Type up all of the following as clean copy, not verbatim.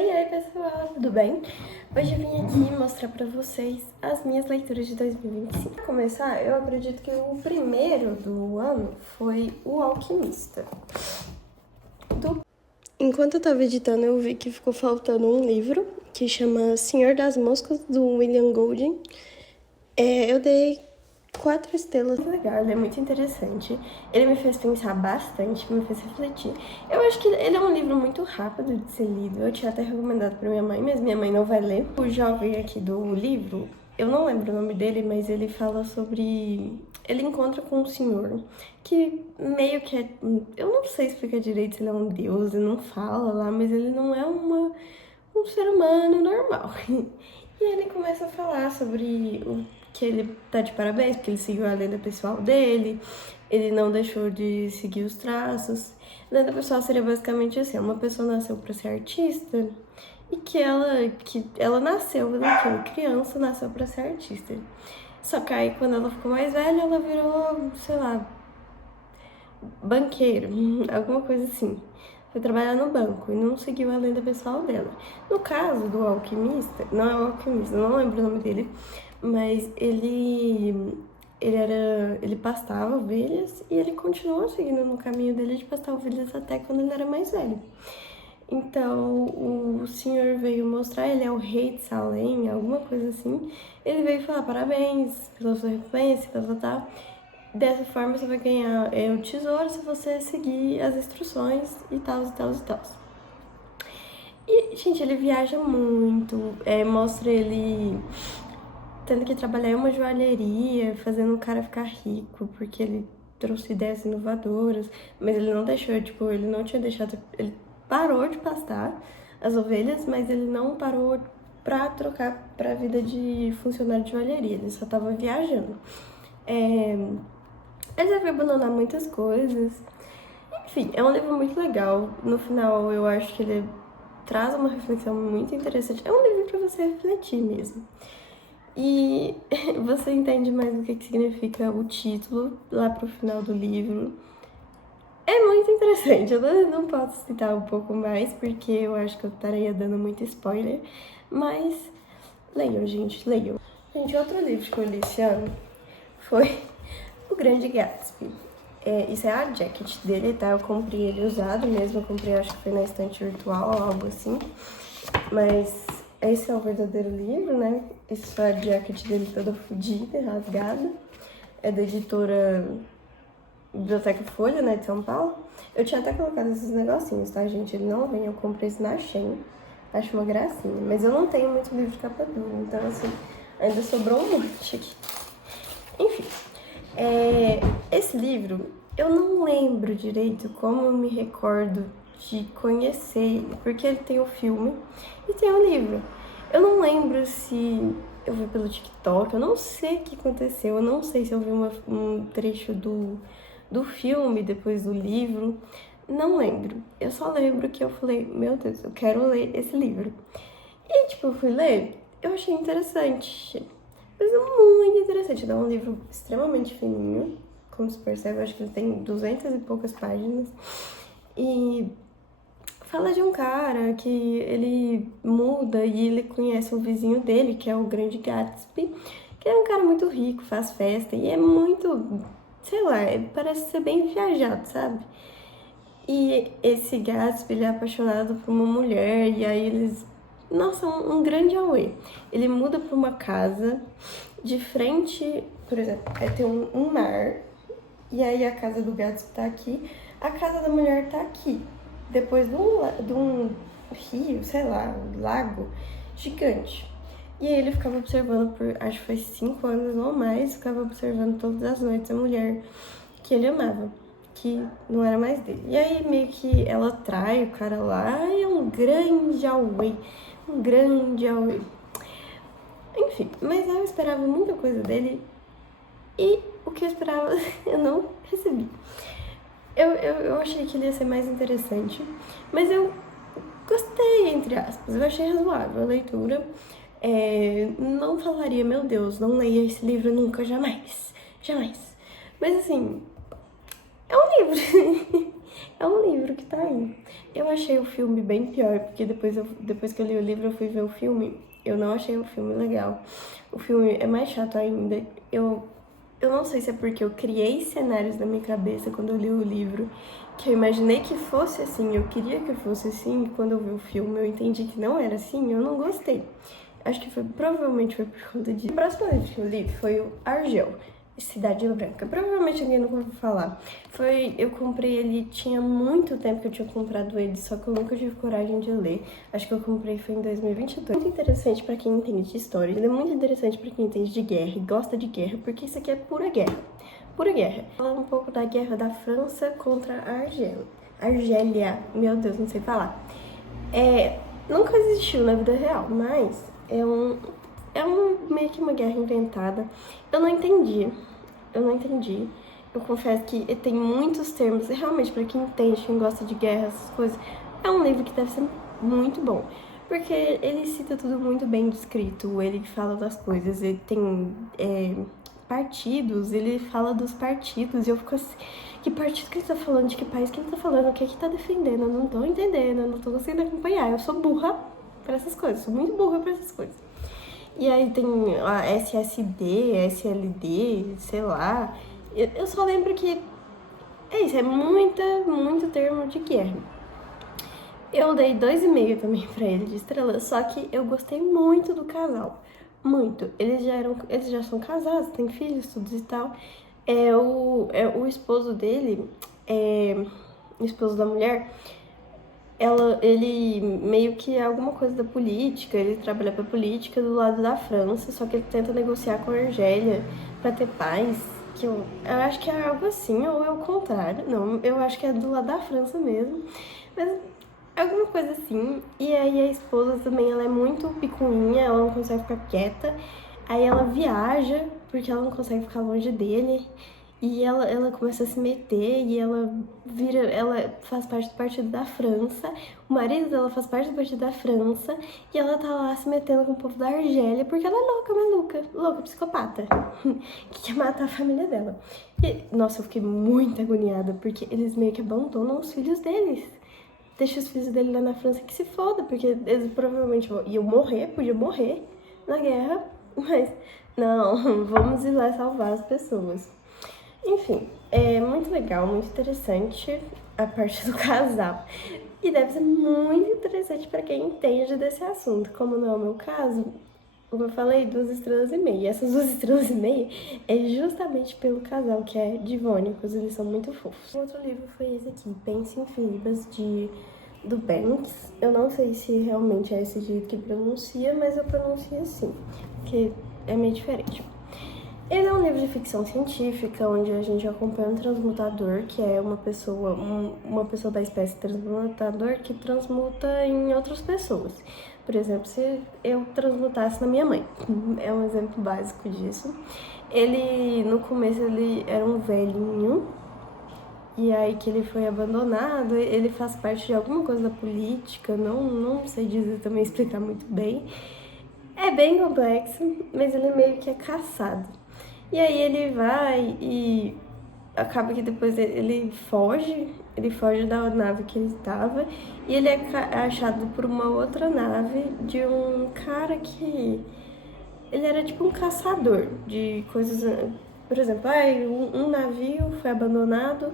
Oi, pessoal, tudo bem? Hoje eu vim aqui mostrar pra vocês as minhas leituras de 2025. Pra começar, eu acredito que o primeiro do ano foi O Alquimista. Enquanto eu tava editando, eu vi que ficou faltando um livro que chama Senhor das Moscas, do William Golding. Eu dei 4 estrelas. Muito legal, ele é muito interessante. Ele me fez pensar bastante, me fez refletir. Eu acho que ele é um livro muito rápido de ser lido. Eu tinha até recomendado pra minha mãe, mas minha mãe não vai ler. O jovem aqui do livro, eu não lembro o nome dele, mas ele fala sobre... Ele encontra com um senhor que meio que é... Eu não sei explicar direito se ele é um deus, ele não fala lá, mas ele não é um ser humano normal. E ele começa a falar sobre que ele tá de parabéns, porque ele seguiu a lenda pessoal dele, ele não deixou de seguir os traços. A lenda pessoal seria basicamente assim, uma pessoa nasceu para ser artista e que ela nasceu daquilo, criança nasceu para ser artista. Só que aí quando ela ficou mais velha, ela virou, sei lá, banqueiro, alguma coisa assim. Foi trabalhar no banco e não seguiu a lenda pessoal dela. No caso do alquimista, não é o alquimista, não lembro o nome dele, mas ele pastava ovelhas e ele continuou seguindo no caminho dele de pastar ovelhas até quando ele era mais velho. Então, o senhor veio mostrar, ele é o rei de Salem, alguma coisa assim. Ele veio falar parabéns pela sua recompensa, tal. Dessa forma você vai ganhar o tesouro se você seguir as instruções e tal, e tal, e tal. E, gente, ele viaja muito, mostra ele tendo que trabalhar em uma joalheria, fazendo o cara ficar rico, porque ele trouxe ideias inovadoras, mas ele não deixou, tipo, ele não tinha deixado, ele parou de pastar as ovelhas, mas ele não parou pra trocar pra vida de funcionário de joalheria, ele só tava viajando. Ele deve abandonar muitas coisas. Enfim, é um livro muito legal. No final, eu acho que ele traz uma reflexão muito interessante. É um livro para você refletir mesmo. E você entende mais o que significa o título lá pro final do livro. É muito interessante. Eu não posso citar um pouco mais, porque eu acho que eu estaria dando muito spoiler. Mas leiam, gente, leiam. Gente, outro livro que eu li esse ano foi O Grande Gatsby. Isso é a jacket dele, tá? Eu comprei ele usado mesmo, eu comprei, acho que foi na estante virtual, algo assim. Mas esse é o verdadeiro livro, né? Esse foi a jacket dele toda fodida, rasgada. É da editora Biblioteca Folha, né, de São Paulo. Eu tinha até colocado esses negocinhos, tá, gente? Ele não vem, eu comprei esse na Shein. Acho uma gracinha. Mas eu não tenho muito livro de capa dura, então, assim, ainda sobrou um monte aqui. Enfim, esse livro, eu não lembro direito como eu me recordo de conhecer ele, porque ele tem o filme e tem o livro. Eu não lembro se eu vi pelo TikTok, eu não sei o que aconteceu, eu não sei se eu vi um trecho do filme depois do livro, não lembro. Eu só lembro que eu falei, meu Deus, eu quero ler esse livro. E, tipo, eu fui ler, eu achei interessante. Mas é muito interessante, é um livro extremamente fininho, como se percebe, eu acho que ele tem 200 e poucas páginas. E fala de um cara que ele muda e ele conhece um vizinho dele, que é o Grande Gatsby, que é um cara muito rico, faz festa e é muito, sei lá, parece ser bem viajado, sabe? E esse Gatsby, ele é apaixonado por uma mulher e aí eles... Nossa, um grande auê. Ele muda pra uma casa de frente, por exemplo, tem um mar, e aí a casa do Gatsby tá aqui, a casa da mulher tá aqui, depois de um rio, sei lá, um lago gigante. E aí ele ficava observando por, acho que foi 5 anos ou mais, ficava observando todas as noites a mulher que ele amava, que não era mais dele. E aí meio que ela trai o cara lá, e é um grande auê, um grande auê. Enfim, mas eu esperava muita coisa dele e o que eu esperava eu não recebi. Eu achei que ele ia ser mais interessante, mas eu gostei, entre aspas. Eu achei razoável a leitura. Não falaria, meu Deus, não leia esse livro nunca, jamais. Jamais. Mas assim, é um livro É um livro que tá aí. Eu achei o filme bem pior, porque depois que eu li o livro, eu fui ver o filme. Eu não achei o filme legal. O filme é mais chato ainda. Eu não sei se é porque eu criei cenários na minha cabeça quando eu li o livro, que eu imaginei que fosse assim, eu queria que fosse assim, e quando eu vi o filme eu entendi que não era assim, eu não gostei. Acho que provavelmente foi por conta disso. O próximo livro que eu li foi o Argel, Cidade Branca. Provavelmente alguém nunca ouviu falar. Eu comprei ele, tinha muito tempo que eu tinha comprado ele, só que eu nunca tive coragem de ler. Acho que eu comprei foi em 2022. Muito interessante pra quem entende de história, ele é muito interessante pra quem entende de guerra e gosta de guerra, porque isso aqui é pura guerra. Pura guerra. Fala um pouco da guerra da França contra a Argélia. Meu Deus, não sei falar. Nunca existiu na vida real, mas meio que uma guerra inventada. Eu não entendi. Eu confesso que tem muitos termos, e realmente, pra quem entende, quem gosta de guerra, essas coisas, é um livro que deve ser muito bom. Porque ele cita tudo muito bem descrito, ele fala das coisas, ele tem partidos, ele fala dos partidos, e eu fico assim, que partido que ele tá falando, de que país que ele tá falando, o que é que tá defendendo, eu não tô entendendo, eu não tô conseguindo acompanhar, eu sou burra pra essas coisas, sou muito burra pra essas coisas. E aí tem a SSD, SLD, sei lá. Eu só lembro que é isso, é muito termo de guerra. Eu dei 2,5 também pra ele de estrela, só que eu gostei muito do casal. Muito. Eles já são casados, têm filhos, tudo e tal. O esposo dele, o esposo da mulher, ele meio que é alguma coisa da política, ele trabalha pra política do lado da França, só que ele tenta negociar com a Argélia pra ter paz, que eu acho que é algo assim, ou é o contrário, não, eu acho que é do lado da França mesmo, mas é alguma coisa assim. E aí a esposa também, ela é muito picuinha, ela não consegue ficar quieta, aí ela viaja, porque ela não consegue ficar longe dele, e ela começa a se meter e ela faz parte do partido da França, o marido dela faz parte do partido da França, e ela tá lá se metendo com o povo da Argélia, porque ela é louca, maluca, louca, psicopata, que quer matar a família dela. E, nossa, eu fiquei muito agoniada, porque eles meio que abandonam os filhos deles. Deixa os filhos dele lá na França que se foda, porque eles provavelmente podiam morrer na guerra, mas não, vamos ir lá salvar as pessoas. Enfim, é muito legal, muito interessante a parte do casal. E deve ser muito interessante para quem entende desse assunto. Como não é o meu caso, como eu falei, 2,5 estrelas. E essas 2,5 estrelas é justamente pelo casal, que é divônicos, eles são muito fofos. O outro livro foi esse aqui, Pense em Filibas, do Banks. Eu não sei se realmente é esse jeito que pronuncia, mas eu pronuncio assim, porque é meio diferente. Ele é um livro de ficção científica, onde a gente acompanha um transmutador, que é uma pessoa da espécie transmutador que transmuta em outras pessoas. Por exemplo, se eu transmutasse na minha mãe, é um exemplo básico disso. No começo, ele era um velhinho, e aí que ele foi abandonado, ele faz parte de alguma coisa da política, não sei dizer também, explicar muito bem. É bem complexo, mas ele meio que é caçado. E aí ele vai e acaba que depois ele foge da nave que ele estava e ele é achado por uma outra nave de um cara que ele era tipo um caçador de coisas, por exemplo, um navio foi abandonado,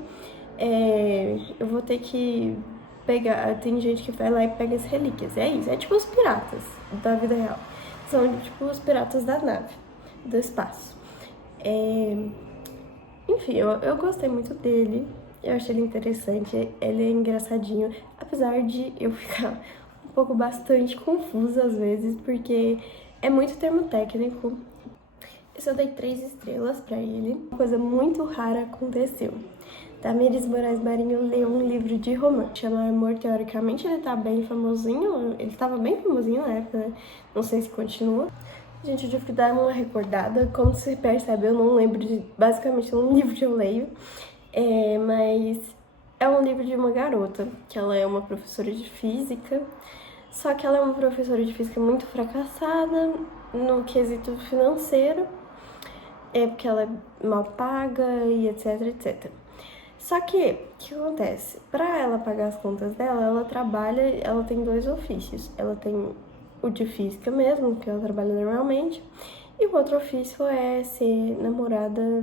eu vou ter que pegar, tem gente que vai lá e pega as relíquias, é isso, é tipo os piratas da vida real, são tipo os piratas da nave, do espaço. Enfim, eu gostei muito dele, eu achei ele interessante, ele é engraçadinho, apesar de eu ficar um pouco bastante confusa às vezes, porque é muito termo técnico. Eu só dei 3 estrelas pra ele. Uma coisa muito rara aconteceu. Tamires Moraes Marinho leu um livro de romance, chama Amor. Teoricamente ele tá bem famosinho, ele tava bem famosinho na época, né? Não sei se continua. Gente, eu tive que dar uma recordada. Como você percebe, eu não lembro de basicamente um livro que eu leio. Mas é um livro de uma garota, que ela é uma professora de física. Só que ela é uma professora de física muito fracassada no quesito financeiro. Porque ela é mal paga e etc, etc. Só que, o que acontece? Pra ela pagar as contas dela, ela trabalha, ela tem 2 ofícios. Ela tem o de física mesmo, que ela trabalha normalmente, e o outro ofício é ser namorada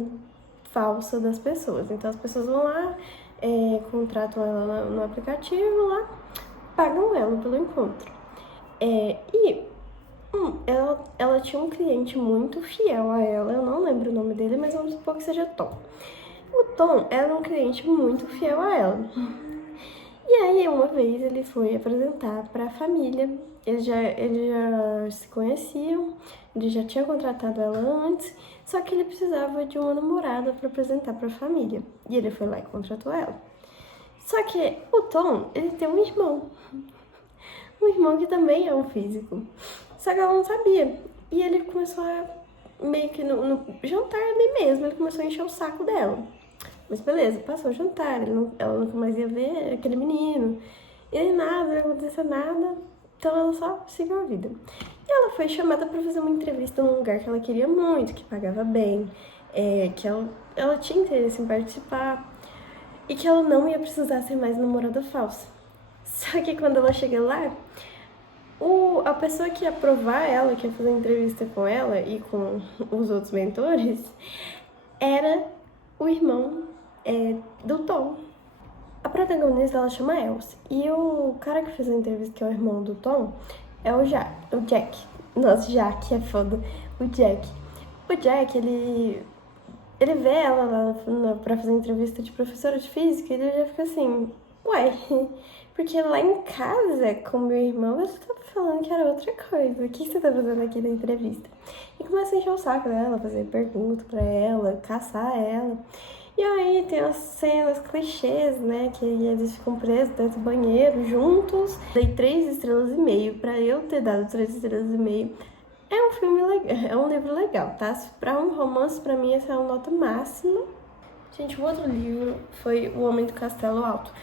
falsa das pessoas. Então as pessoas vão lá, contratam ela no aplicativo lá, pagam ela pelo encontro. Ela tinha um cliente muito fiel a ela, eu não lembro o nome dele, mas vamos supor que seja Tom. O Tom era um cliente muito fiel a ela. E aí, uma vez, ele foi apresentar para a família. Eles já se conheciam, ele já tinha contratado ela antes, só que ele precisava de uma namorada para apresentar para a família. E ele foi lá e contratou ela. Só que o Tom, ele tem um irmão. Um irmão que também é um físico. Só que ela não sabia. E ele começou a, meio que no jantar ali mesmo, ele começou a encher o saco dela. Mas beleza, passou o jantar, ela nunca mais ia ver aquele menino. E nada, não aconteceu nada. Então ela só seguiu a vida. E ela foi chamada para fazer uma entrevista num lugar que ela queria muito, que pagava bem, que ela tinha interesse em participar. E que ela não ia precisar ser mais namorada falsa. Só que quando ela chega lá, a pessoa que ia aprovar ela, que ia fazer a entrevista com ela e com os outros mentores, era o irmão do Tom. A protagonista, ela chama Elsie. E o cara que fez a entrevista, que é o irmão do Tom, é o Jack. Nossa, Jack é foda. O Jack. O Jack, ele vê ela lá pra fazer entrevista de professora de física e ele já fica assim, ué, porque lá em casa, com meu irmão, você tava falando que era outra coisa. O que você tá fazendo aqui na entrevista? E começa a encher o saco dela, fazer pergunta pra ela, caçar ela. E aí tem as cenas clichês, né, que eles ficam presos dentro do banheiro, juntos. Dei 3,5 estrelas pra eu ter dado 3,5 estrelas. É um filme legal, é um livro legal, tá? Pra um romance, pra mim, essa é a nota máxima. Gente, o outro livro foi O Homem do Castelo Alto.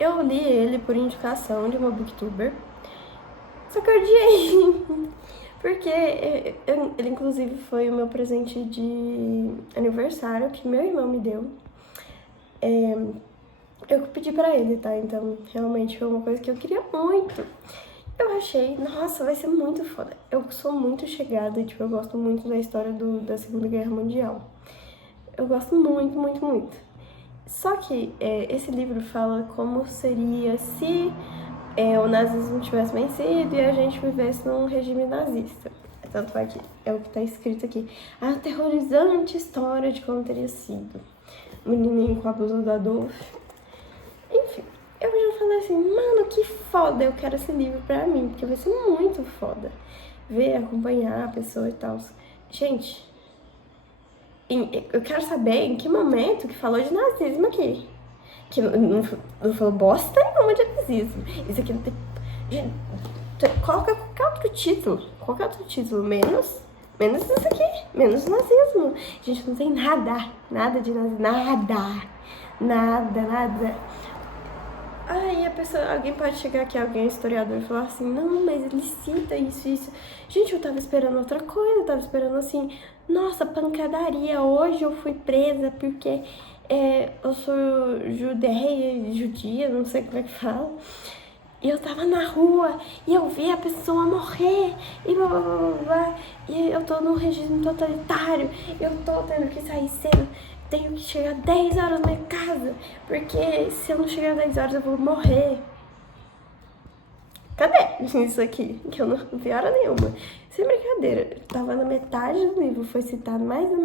Eu li ele por indicação de uma booktuber, só que eu odiei, porque ele inclusive foi o meu presente de aniversário que meu irmão me deu. Eu pedi pra ele, tá? Então, realmente foi uma coisa que eu queria muito. Eu achei, nossa, vai ser muito foda. Eu sou muito chegada, tipo, eu gosto muito da história da Segunda Guerra Mundial. Eu gosto muito, muito, muito. Só que esse livro fala como seria se o nazismo tivesse vencido e a gente vivesse num regime nazista. Tanto é que é o que tá escrito aqui. A aterrorizante história de como teria sido. O menininho com a blusa da Adolf. Enfim, eu já falei assim, mano, que foda, eu quero esse livro pra mim, porque vai ser muito foda. Ver, acompanhar a pessoa e tal. Gente, eu quero saber em que momento que falou de nazismo aqui. Que não falou bosta nenhuma de nazismo. Isso aqui não tem... Gente, coloca qualquer outro título, menos isso aqui, menos nazismo. Gente, não tem nada de nazismo, nada. Aí alguém pode chegar aqui, alguém historiador, e falar assim, não, mas ele cita isso. Gente, eu tava esperando outra coisa, eu tava esperando assim, nossa, pancadaria, hoje eu fui presa porque eu sou judia, não sei como é que fala. E eu tava na rua e eu vi a pessoa morrer e blá blá blá blá. E eu tô num regime totalitário, eu tô tendo que sair cedo. Tenho que chegar 10 horas na minha casa, porque se eu não chegar 10 horas eu vou morrer. Cadê isso aqui? Que eu não vi hora nenhuma. Sem brincadeira, tava na metade do livro, foi citado mais da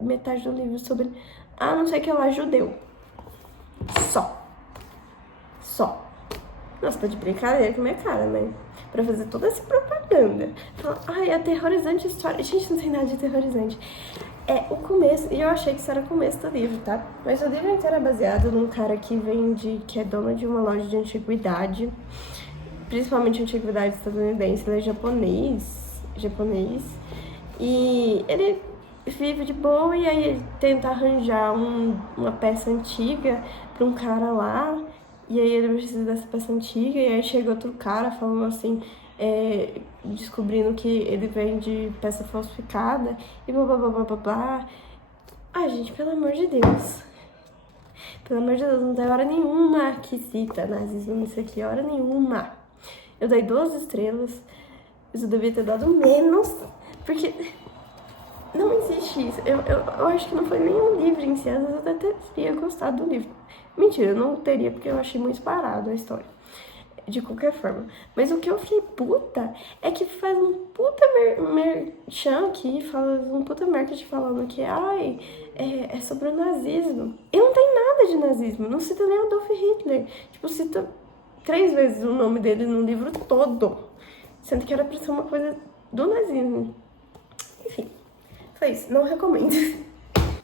metade do livro sobre, não sei o que lá, judeu. Só. Nossa, tá de brincadeira com a minha cara, né? Pra fazer toda essa propaganda. Falar, aterrorizante história. Gente, não tem nada de aterrorizante. É o começo, e eu achei que isso era o começo do livro, tá? Mas o livro inteiro é baseado num cara que é dono de uma loja de antiguidade, principalmente antiguidade estadunidense, ele é japonês, e ele vive de boa e aí ele tenta arranjar uma peça antiga pra um cara lá, e aí ele precisa dessa peça antiga, e aí chega outro cara falando assim, descobrindo que ele vende peça falsificada e blá blá blá blá blá blá. Ai, gente, pelo amor de Deus. Pelo amor de Deus, não tem hora nenhuma que cita nazismo nisso aqui, hora nenhuma. Eu dei 2 estrelas, mas eu devia ter dado menos, porque não existe isso. Eu acho que não foi nenhum livro em si, às vezes eu até teria gostado do livro. Mentira, eu não teria, porque eu achei muito parado a história. De qualquer forma. Mas o que eu fiquei puta é que faz um puta merchan aqui, fala um puta marketing falando que é sobre o nazismo. E não tem nada de nazismo, não cita nem Adolf Hitler. Tipo, cita 3 vezes o nome dele no livro todo. Sendo que era pra ser uma coisa do nazismo. Enfim, foi isso, não recomendo.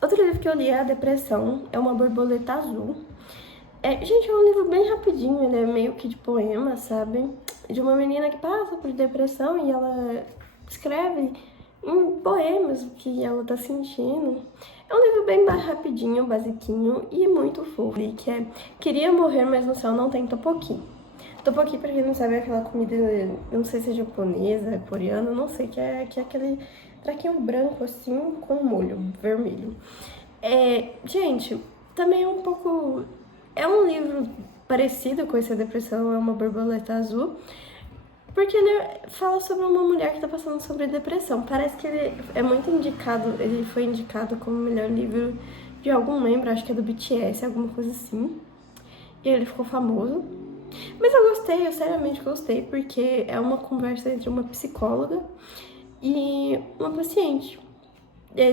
Outro livro que eu li é A Depressão, é Uma Borboleta Azul. Gente, é um livro bem rapidinho, ele é meio que de poema, sabe? De uma menina que passa por depressão e ela escreve em poemas o que ela tá sentindo. É um livro bem rapidinho, basiquinho e muito fofo, que é Queria Morrer, mas no Céu Não Tem Topoki. Topoki, pra quem não sabe, é aquela comida, eu não sei se é japonesa, coreana, não sei, que é aquele traquinho branco assim com molho vermelho. Gente, também é um pouco... É um livro parecido com esse A Depressão, é Uma Borboleta Azul, porque ele fala sobre uma mulher que tá passando sobre depressão. Parece que ele é muito indicado, ele foi indicado como o melhor livro de algum membro, acho que é do BTS, alguma coisa assim. E ele ficou famoso. Mas eu gostei, eu seriamente gostei, porque é uma conversa entre uma psicóloga e uma paciente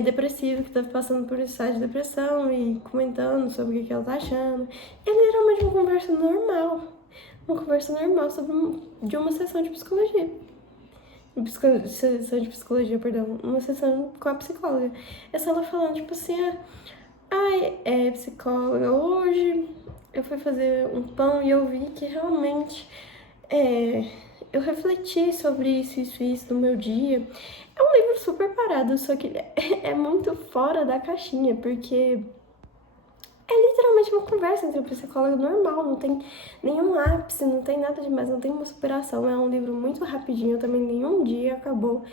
depressiva que tá passando por esse estado de depressão e comentando sobre o que ela tá achando. É literalmente uma conversa normal. Uma conversa normal de uma sessão de psicologia. Sessão de psicologia, perdão. Uma sessão com a psicóloga. É só ela falando, tipo assim, psicóloga, hoje eu fui fazer um pão e eu vi que realmente eu refleti sobre isso no meu dia. É um livro super parado, só que é muito fora da caixinha, porque é literalmente uma conversa entre um psicólogo normal, não tem nenhum ápice, não tem nada demais, não tem uma superação. É um livro muito rapidinho, também nenhum dia acabou.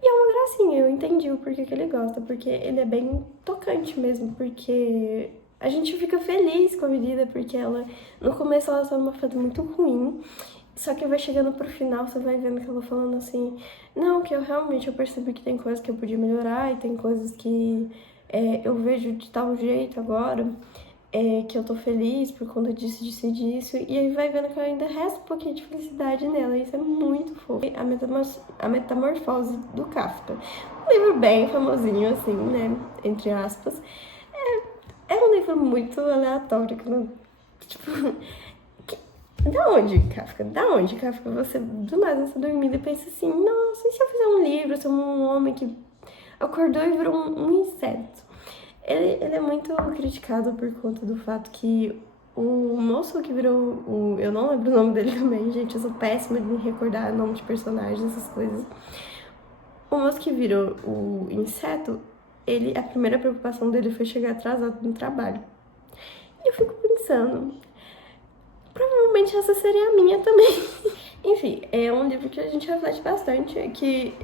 E é uma gracinha, eu entendi o porquê que ele gosta, porque ele é bem tocante mesmo, porque a gente fica feliz com a menina, porque ela, no começo ela tá numa fase muito ruim, só que vai chegando pro final, você vai vendo que ela falando assim, não, que eu percebi que tem coisas que eu podia melhorar, e tem coisas que eu vejo de tal jeito agora, que eu tô feliz por conta disso, e aí vai vendo que ainda resta um pouquinho de felicidade nela, e isso é muito fofo. A Metamorfose do Kafka. Um livro bem famosinho, assim, né, entre aspas. É um livro muito aleatório, que não, tipo... Da onde, Kafka? Você, do nada, você dormindo e pensa assim, nossa, e se eu fizer um livro sobre um homem que acordou e virou um inseto? Ele é muito criticado por conta do fato que o moço que virou eu não lembro o nome dele também, gente, eu sou péssima de me recordar nome de personagens, essas coisas. O moço que virou o inseto, a primeira preocupação dele foi chegar atrasado no trabalho. E eu fico pensando, provavelmente essa seria a minha também. Enfim, é um livro que a gente reflete bastante, que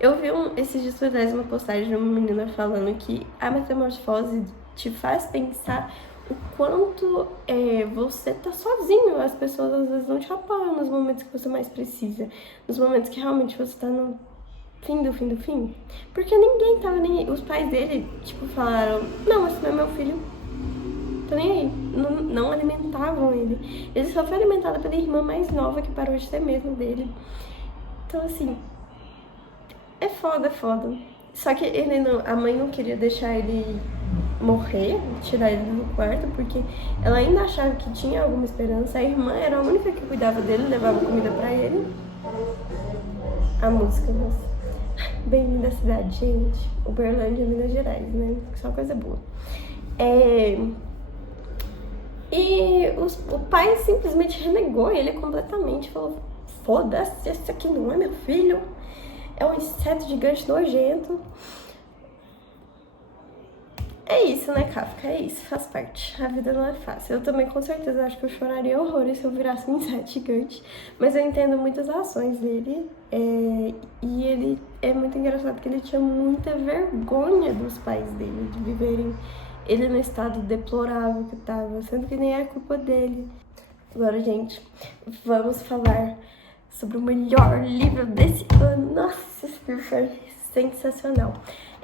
eu vi esses dias atrás uma postagem de uma menina falando que a metamorfose te faz pensar o quanto você tá sozinho. As pessoas às vezes não te apoiam nos momentos que você mais precisa, nos momentos que realmente você tá no fim do fim. Porque ninguém tava nem... Os pais dele, tipo, falaram, não, esse não é meu filho. Tô nem aí. Não alimentavam ele. Ele só foi alimentado pela irmã mais nova, que parou de ser mesmo dele. Então, assim, é foda. Só que a mãe não queria deixar ele morrer, tirar ele do quarto, porque ela ainda achava que tinha alguma esperança. A irmã era a única que cuidava dele, levava comida pra ele. A música, nossa. Bem-vinda à cidade, gente. Uberlândia, Minas Gerais, né? Só coisa boa. E o pai simplesmente renegou ele completamente. Falou, foda-se, esse aqui não é meu filho. É um inseto gigante nojento. É isso, né, Kafka? É isso, faz parte. A vida não é fácil. Eu também, com certeza, acho que eu choraria horrores se eu virasse um inseto gigante. Mas eu entendo muitas ações dele. E ele é muito engraçado porque ele tinha muita vergonha dos pais dele, de viverem ele no estado deplorável que tava, sendo que nem é culpa dele. Agora, gente, vamos falar sobre o melhor livro desse ano. Nossa, esse livro foi sensacional.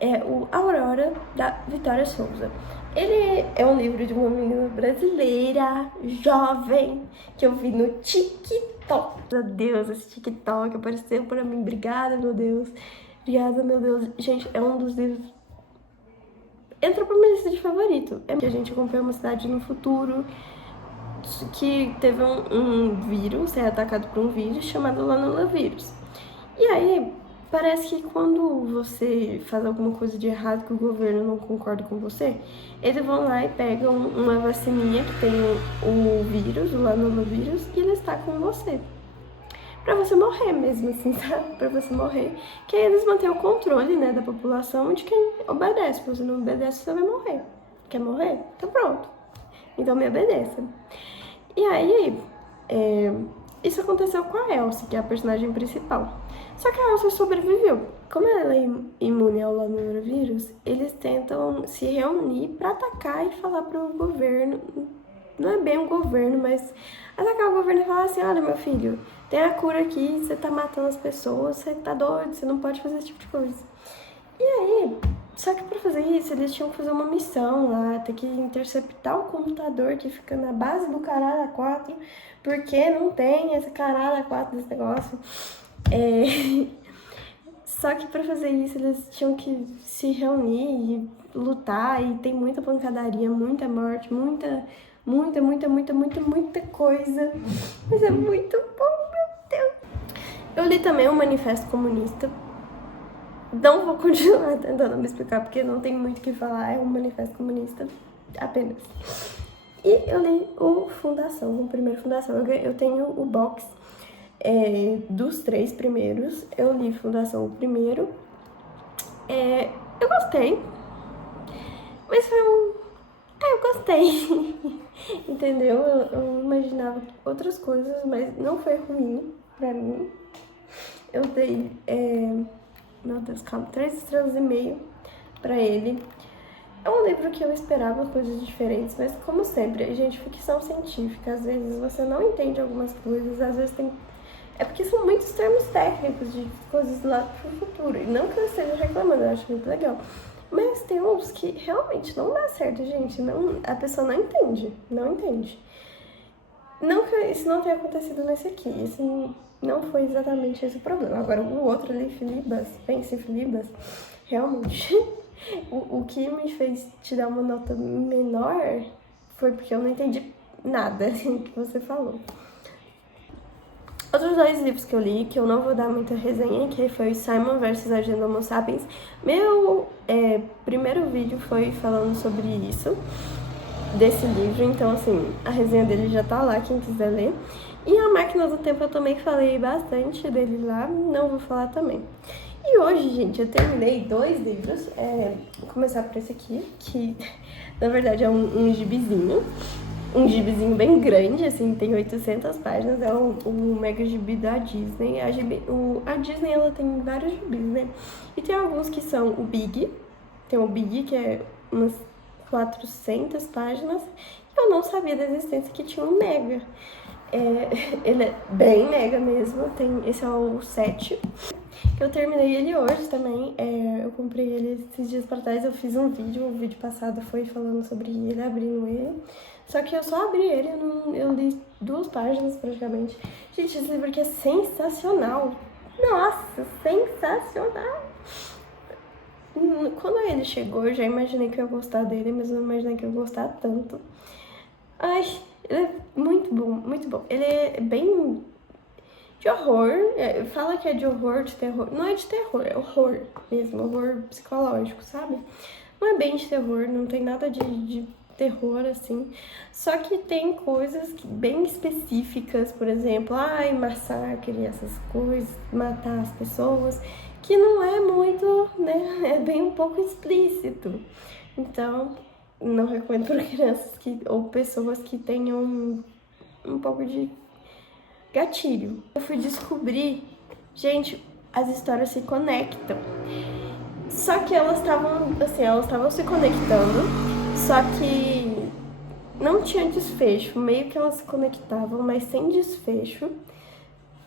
É o Aurora, da Vitória Souza. Ele é um livro de uma menina brasileira, jovem, que eu vi no TikTok. Meu Deus, esse TikTok apareceu pra mim. Obrigada, meu Deus. Obrigada, meu Deus. Gente, é um dos livros... Entrou pra minha lista de favorito. É que a gente acompanha uma cidade no futuro que teve um vírus, é atacado por um vírus chamado Lanula-vírus. E aí, parece que quando você faz alguma coisa de errado que o governo não concorda com você, eles vão lá e pegam uma vacininha que tem o vírus, o Lanula-vírus, e eles tacam você. Pra você morrer mesmo, assim, sabe? Pra você morrer. Que aí eles mantêm o controle, né, da população de quem obedece. Se você não obedece, você vai morrer. Quer morrer? Tá pronto. Então me obedeça. E aí, isso aconteceu com a Elsa, que é a personagem principal. Só que a Elsa sobreviveu. Como ela é imune ao Lanula-vírus, eles tentam se reunir pra atacar e falar pro governo, não é bem um governo, mas atacar o governo e falar assim, olha, meu filho, tem a cura aqui, você tá matando as pessoas, você tá doido, você não pode fazer esse tipo de coisa. E aí, só que pra fazer isso, eles tinham que fazer uma missão lá, ter que interceptar o computador que fica na base do Caralho A4, porque não tem esse Caralho A4 desse negócio. Só que pra fazer isso, eles tinham que se reunir e lutar, e tem muita pancadaria, muita morte, muita coisa. Mas é muito bom, meu Deus. Eu li também o Manifesto Comunista. Não vou continuar tentando me explicar, porque não tem muito o que falar, é um manifesto comunista apenas. E eu li o Fundação, o primeiro Fundação. Eu tenho o box dos 3 primeiros. Eu li Fundação o primeiro. Eu gostei, mas foi eu gostei. Entendeu? Eu imaginava outras coisas, mas não foi ruim pra mim. Eu dei... meu Deus, calma, 3,5 estrelas pra ele. É um livro que eu esperava coisas diferentes, mas como sempre, gente, ficção científica, às vezes você não entende algumas coisas, às vezes tem... É porque são muitos termos técnicos de coisas lá pro futuro, e não que eu esteja reclamando, eu acho muito legal. Mas tem uns que realmente não dá certo, gente, não, a pessoa não entende. Não que isso não tenha acontecido nesse aqui, assim... Não foi exatamente esse o problema. Agora, o outro ali, Filibas, pense em Filibas, realmente, o que me fez te dar uma nota menor foi porque eu não entendi nada que você falou. Outros 2 livros que eu li, que eu não vou dar muita resenha, que foi Simon vs. Agenda Homo Sapiens. Meu primeiro vídeo foi falando sobre isso, desse livro, então assim, a resenha dele já tá lá, quem quiser ler. E A Máquina do Tempo eu também falei bastante dele lá, não vou falar também. E hoje, gente, eu terminei 2 livros, vou começar por esse aqui, que na verdade é um gibizinho bem grande, assim, tem 800 páginas, é um mega gibi da Disney. A Disney, ela tem vários gibis, né? E tem alguns que são o Big, tem o Big, que é umas 400 páginas, e eu não sabia da existência que tinha um mega. Ele é bem mega mesmo, esse é o 7, que eu terminei ele hoje também. Eu comprei ele esses dias pra trás, eu fiz um vídeo, o vídeo passado foi falando sobre ele, abrindo ele, só que eu só abri ele, eu li 2 páginas praticamente. Gente, esse livro aqui é sensacional, nossa, sensacional. Quando ele chegou, eu já imaginei que eu ia gostar dele, mas eu não imaginei que eu ia gostar tanto. Ai, ele é muito bom, muito bom. Ele é bem de horror, fala que é de horror, de terror. Não é de terror, é horror mesmo, horror psicológico, sabe? Não é bem de terror, não tem nada de terror, assim. Só que tem coisas bem específicas, por exemplo, massacre, essas coisas, matar as pessoas, que não é muito, né? É bem um pouco explícito. Então... não recomendo para crianças ou pessoas que tenham um pouco de gatilho. Eu fui descobrir, gente, as histórias se conectam. Só que elas estavam se conectando, Só que não tinha desfecho, meio que elas se conectavam, mas sem desfecho.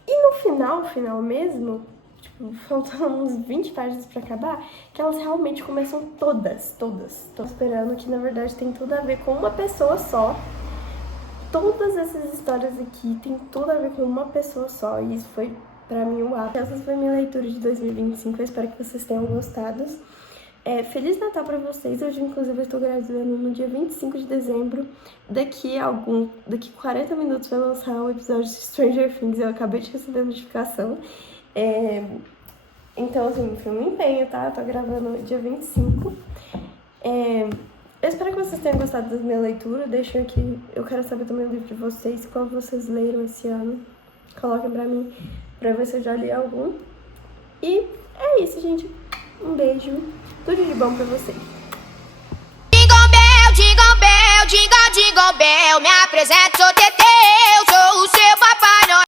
E no final mesmo, tipo, faltando uns 20 páginas pra acabar, que elas realmente começam todas. Tô esperando, que na verdade tem tudo a ver com uma pessoa só. Todas essas histórias aqui tem tudo a ver com uma pessoa só, e isso foi pra mim o ápice. Essa foi minha leitura de 2025, eu espero que vocês tenham gostado. Feliz Natal pra vocês. Hoje, inclusive, eu estou gravando no dia 25 de dezembro. Daqui 40 minutos vai lançar o episódio de Stranger Things. Eu acabei de receber a notificação. Então, assim, foi um empenho, tá? Eu tô gravando no dia 25. Eu espero que vocês tenham gostado da minha leitura. Deixem aqui, eu quero saber também o livro de vocês, qual vocês leram esse ano. Coloquem pra mim, pra ver se eu já li algum. E é isso, gente. Um beijo. Tudo de bom pra vocês. Jingle bell, jingle bell, jingle, jingle bell. Me apresento, sou Tetê, eu sou o seu papai Noel.